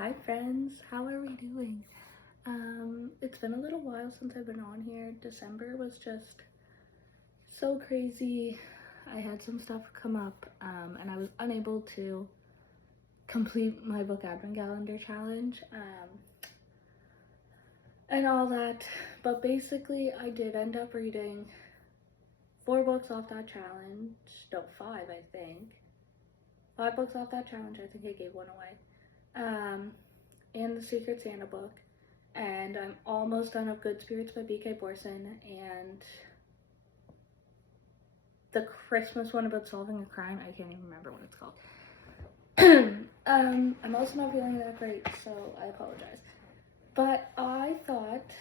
Hi friends, how are we doing? It's been a little while since I've been on here. December was just so crazy. I had some stuff come up and I was unable to complete my book advent calendar challenge and all that. But basically, I did end up reading 4 books off that challenge. No, 5, I think. 5 books off that challenge. I think I gave one away. And the Secret Santa book. And I'm almost done with Good Spirits by B.K. Borson, and the Christmas one about solving a crime. I can't even remember what it's called. I'm also not feeling that great, so I apologize. But I thought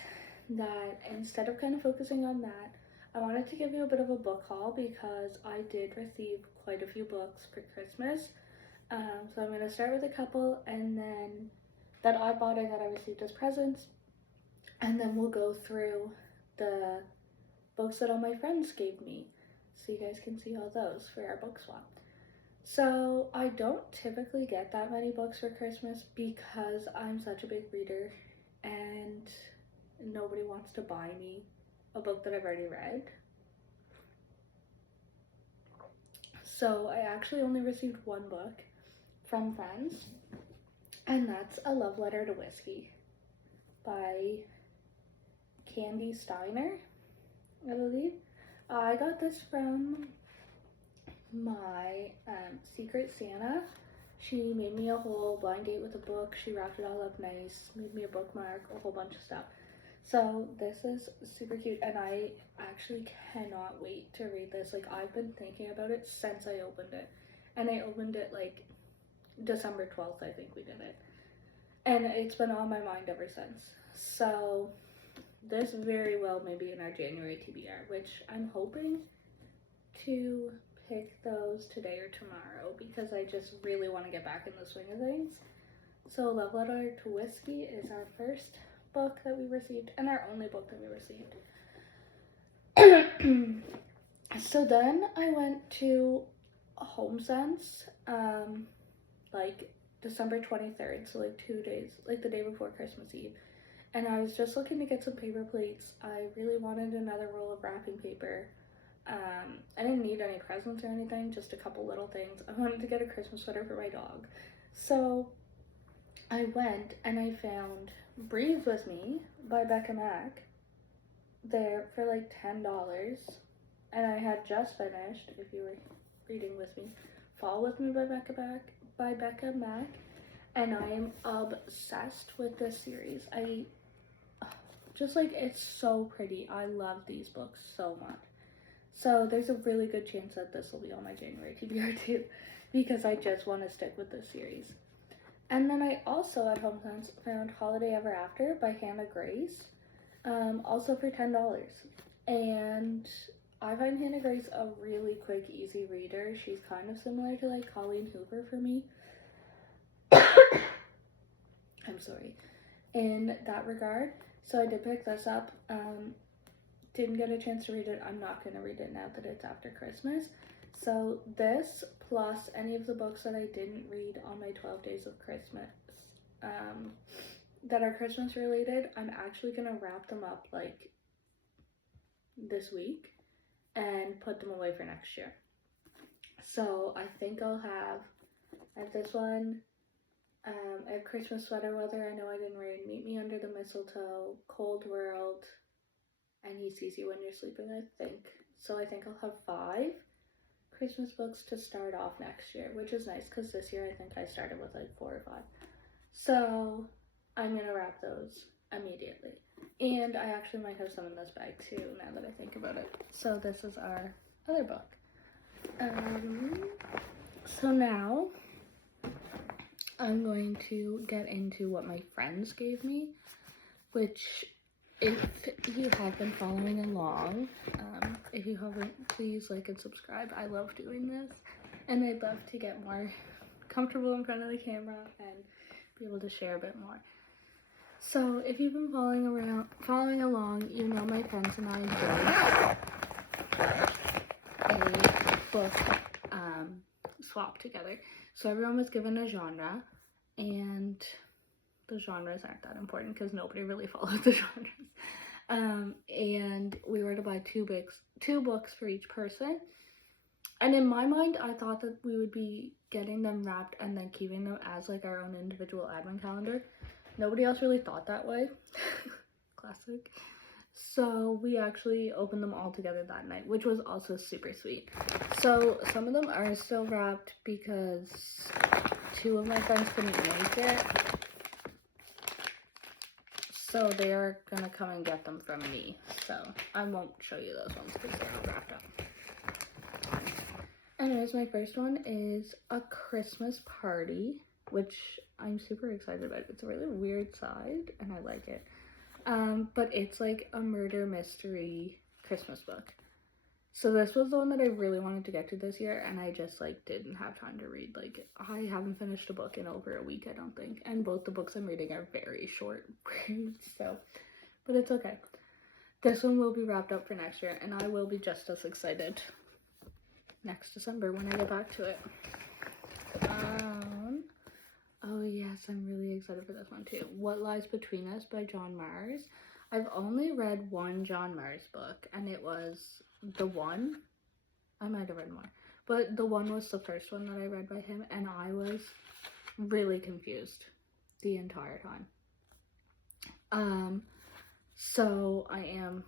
that instead of kind of focusing on that, I wanted to give you a bit of a book haul because I did receive quite a few books for Christmas. So I'm going to start with a couple, and then that I bought and that I received as presents, and then we'll go through the books that all my friends gave me so you guys can see all those for our book swap. So I don't typically get that many books for Christmas because I'm such a big reader and nobody wants to buy me a book that I've already read. So I actually only received one book from friends, and that's A Love Letter to Whiskey by Candy Steiner, I believe. I got this from my Secret Santa. She made me a whole blind date with a book. She wrapped it all up nice, made me a bookmark, a whole bunch of stuff. So this is super cute, and I actually cannot wait to read this. Like, I've been thinking about it since I opened it, and I opened it like December 12th, I think we did it, and it's been on my mind ever since. So this very well may be in our January TBR, which I'm hoping to pick those today or tomorrow because I just really want to get back in the swing of things. So Love Letter to Whiskey is our first book that we received and our only book that we received. So then I went to HomeSense like December 23rd, so like 2 days, like the day before Christmas Eve, and I was just looking to get some paper plates. I really wanted another roll of wrapping paper. I didn't need any presents or anything, just a couple little things. I wanted to get a Christmas sweater for my dog. So I went and I found Breathe With Me by Becca Mac there for like $10. And I had just finished, if you were reading with me, Fall With Me by Becca Mac. And I am obsessed with this series. It's so pretty. I love these books so much. So there's a really good chance that this will be on my January TBR too, because I just want to stick with this series. And then I also at HomeSense found Holiday Ever After by Hannah Grace, also for $10. And I find Hannah Grace a really quick, easy reader. She's kind of similar to like Colleen Hoover for me. I'm sorry. In that regard. So I did pick this up. Didn't get a chance to read it. I'm not going to read it now that it's after Christmas. So this plus any of the books that I didn't read on my 12 days of Christmas that are Christmas related, I'm actually going to wrap them up like this week and put them away for next year. So I think I'll have this one. I have Christmas Sweater Weather, I Know I Didn't Rain, Meet Me Under the Mistletoe, Cold World, and He Sees You When You're Sleeping, I think. So I think I'll have 5 Christmas books to start off next year, which is nice because this year I think I started with like 4 or 5. So I'm going to wrap those immediately. And I actually might have some in this bag too now that I think about it. So this is our other book. So now I'm going to get into what my friends gave me, which if you have been following along, if you haven't, please like and subscribe. I love doing this, and I'd love to get more comfortable in front of the camera and be able to share a bit more. So if you've been following along, you know my friends and I did a book swap together. So everyone was given a genre, and the genres aren't that important because nobody really follows the genres. And we were to buy two books for each person. And in my mind, I thought that we would be getting them wrapped and then keeping them as like our own individual advent calendar. Nobody else really thought that way. Classic. So we actually opened them all together that night, which was also super sweet. So some of them are still wrapped because two of my friends couldn't make it. So they are gonna come and get them from me. So I won't show you those ones because they're not wrapped up. Anyways, my first one is A Christmas Party, which I'm super excited about. It's a really weird side, and I like it. But it's like a murder mystery Christmas book. So this was the one that I really wanted to get to this year, and I just like didn't have time to read. Like, I haven't finished a book in over a week, I don't think. And both the books I'm reading are very short reads, so, but it's okay. This one will be wrapped up for next year, and I will be just as excited next December when I get back to it. Oh yes, I'm really excited for this one too. What Lies Between Us by John Mars. I've only read one John Mars book, and it was The One. I might have read more, but The One was the first one that I read by him, and I was really confused the entire time. So I am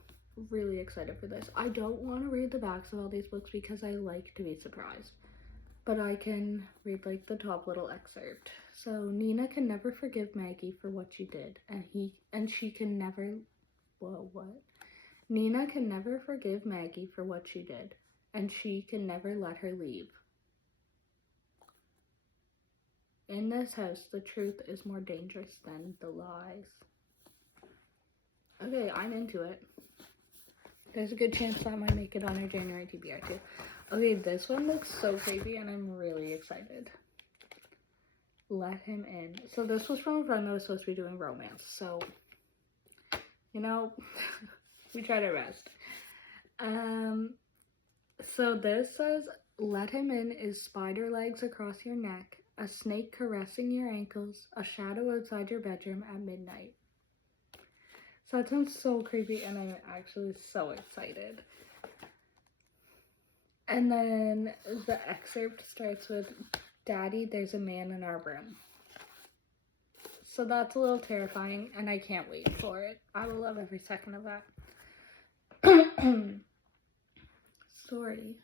really excited for this. I don't want to read the backs of all these books because I like to be surprised, but I can read like the top little excerpt. So Nina can never forgive Maggie for what she did, and she can never, Nina can never forgive Maggie for what she did, and she can never let her leave. In this house, the truth is more dangerous than the lies. Okay, I'm into it. There's a good chance that might make it on our January TBR too. Okay, this one looks so creepy, and I'm really excited. Let Him In. So this was from a friend that was supposed to be doing romance. So, you know, we tried our best. So this says, let him in is spider legs across your neck, a snake caressing your ankles, a shadow outside your bedroom at midnight. So that sounds so creepy, and I'm actually so excited. And then the excerpt starts with, Daddy, there's a man in our room. So that's a little terrifying, and I can't wait for it. I will love every second of that. Sorry.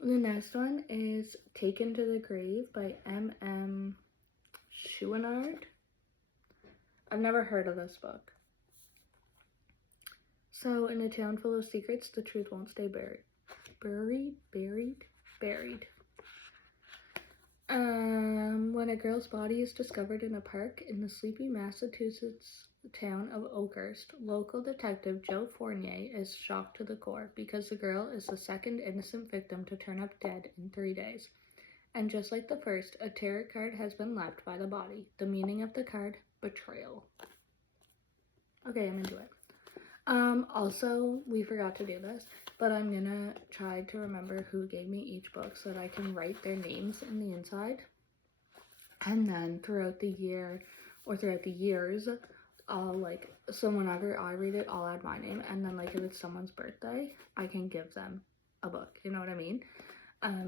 The next one is Taken to the Grave by M.M. Chouinard. I've never heard of this book. So, in a town full of secrets, the truth won't stay buried. Buried. When a girl's body is discovered in a park in the sleepy Massachusetts town of Oakhurst, local detective Joe Fournier is shocked to the core because the girl is the second innocent victim to turn up dead in 3 days. And just like the first, a tarot card has been left by the body. The meaning of the card, betrayal. Okay, I'm into it. Also, we forgot to do this, but I'm gonna try to remember who gave me each book so that I can write their names in the inside. And then throughout the year, or throughout the years, so whenever I read it, I'll add my name, and then like if it's someone's birthday, I can give them a book, you know what I mean?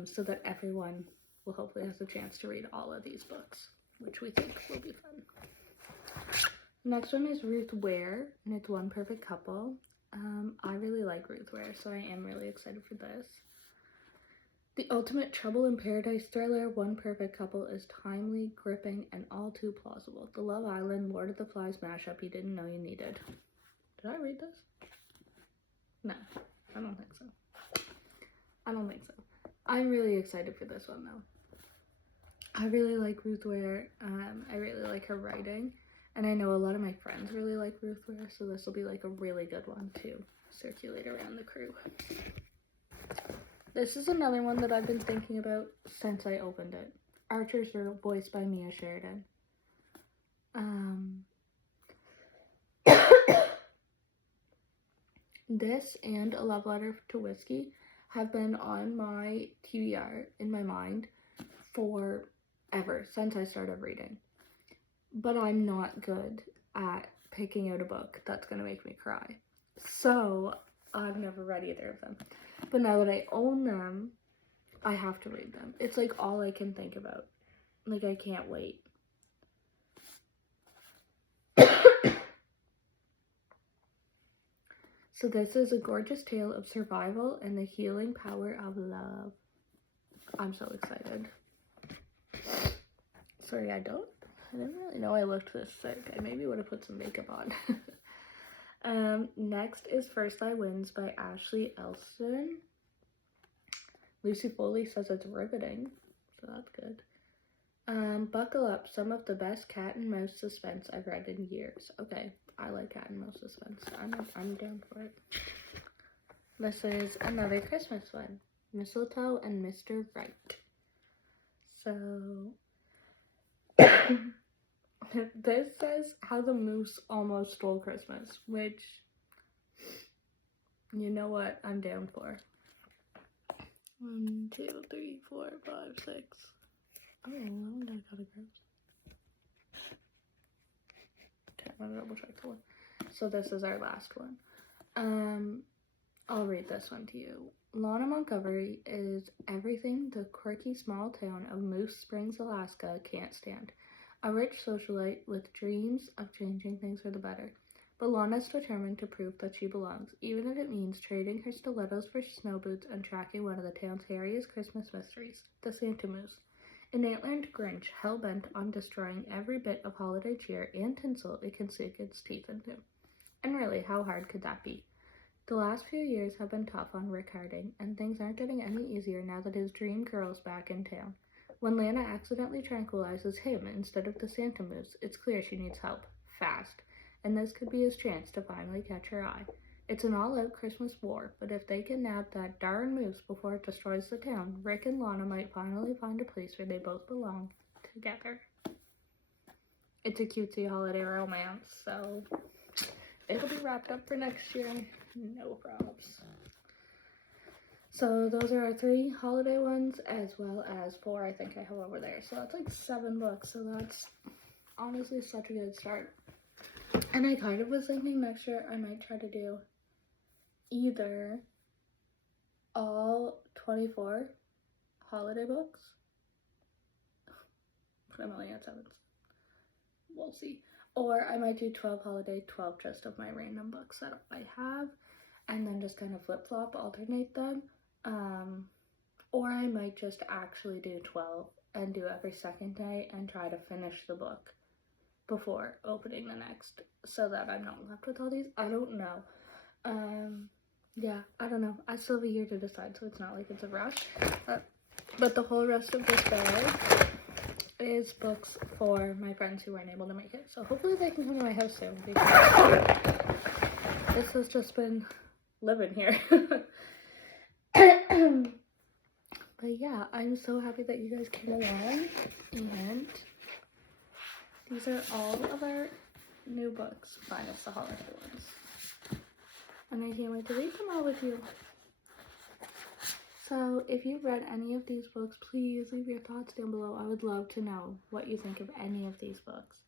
So that everyone will hopefully have the chance to read all of these books, which we think will be fun. Next one is Ruth Ware, and it's One Perfect Couple. I really like Ruth Ware, so I am really excited for this. The ultimate trouble in paradise thriller, One Perfect Couple, is timely, gripping, and all too plausible. The Love Island, Lord of the Flies mashup you didn't know you needed. Did I read this? No, I don't think so. I'm really excited for this one, though. I really like Ruth Ware. I really like her writing. And I know a lot of my friends really like Ruth Ware, so this will be like a really good one to circulate around the crew. This is another one that I've been thinking about since I opened it. Archer's Voice by Mia Sheridan. This and A Love Letter to Whiskey have been on my TBR in my mind forever, since I started reading. But I'm not good at picking out a book that's going to make me cry. So I've never read either of them. But now that I own them, I have to read them. It's like all I can think about. Like, I can't wait. So this is a gorgeous tale of survival and the healing power of love. I'm so excited. Sorry, I didn't really know I looked this sick. I maybe would have put some makeup on. Next is First Eye Wins by Ashley Elston. Lucy Foley says it's riveting, so that's good. Buckle up, some of the best cat and mouse suspense I've read in years. Okay, I like cat and mouse suspense. I'm down for it. This is another Christmas one. Mistletoe and Mr. Right. So, this says how the moose almost stole Christmas, which, you know what, I'm down for. 1, 2, 3, 4, 5, 6. Oh, I got a grapes. Okay, I'm gonna double check the one. So this is our last one. I'll read this one to you. Lana Montgomery is everything the quirky small town of Moose Springs, Alaska can't stand. A rich socialite with dreams of changing things for the better. But Lana's determined to prove that she belongs, even if it means trading her stilettos for snow boots and tracking one of the town's hairiest Christmas mysteries, the Santa Moose. An antlered Grinch hell-bent on destroying every bit of holiday cheer and tinsel it can sink its teeth into. And really, how hard could that be? The last few years have been tough on Rick Harding, and things aren't getting any easier now that his dream girl's back in town. When Lana accidentally tranquilizes him instead of the Santa Moose, it's clear she needs help, fast, and this could be his chance to finally catch her eye. It's an all-out Christmas war, but if they can nab that darn moose before it destroys the town, Rick and Lana might finally find a place where they both belong together. It's a cutesy holiday romance, so it'll be wrapped up for next year. No probs. So those are our 3 holiday ones, as well as 4 I think I have over there. So that's like 7 books, so that's honestly such a good start. And I kind of was thinking next year I might try to do either all 24 holiday books, but I'm only at 7. We'll see. Or I might do 12 holiday, 12 just of my random books that I have, and then just kind of flip-flop, alternate them. Or I might just actually do 12 and do every second day and try to finish the book before opening the next, so that I'm not left with all these. I don't know. Yeah, I don't know. I still have a year to decide, so it's not like it's a rush. But the whole rest of this bag is books for my friends who weren't able to make it. So hopefully they can come to my house soon, because this has just been living here. But yeah, I'm so happy that you guys came along, and these are all of our new books, minus the holiday ones. And I can't wait to read them all with you. So if you've read any of these books, please leave your thoughts down below. I would love to know what you think of any of these books.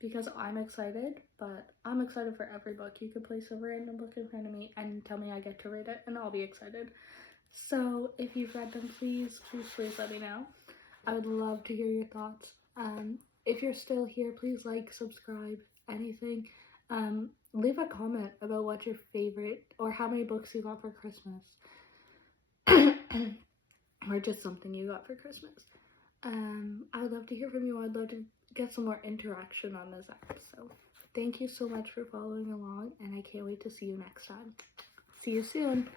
Because I'm excited, but I'm excited for every book. You could place a random book in front of me and tell me I get to read it, and I'll be excited. So if you've read them, please let me know. I would love to hear your thoughts. If you're still here, please like, subscribe, anything. Leave a comment about what's your favorite, or how many books you got for Christmas. Or just something you got for Christmas. I would love to hear from you. I'd love to get some more interaction on this episode. Thank you so much for following along, and I can't wait to see you next time. See you soon.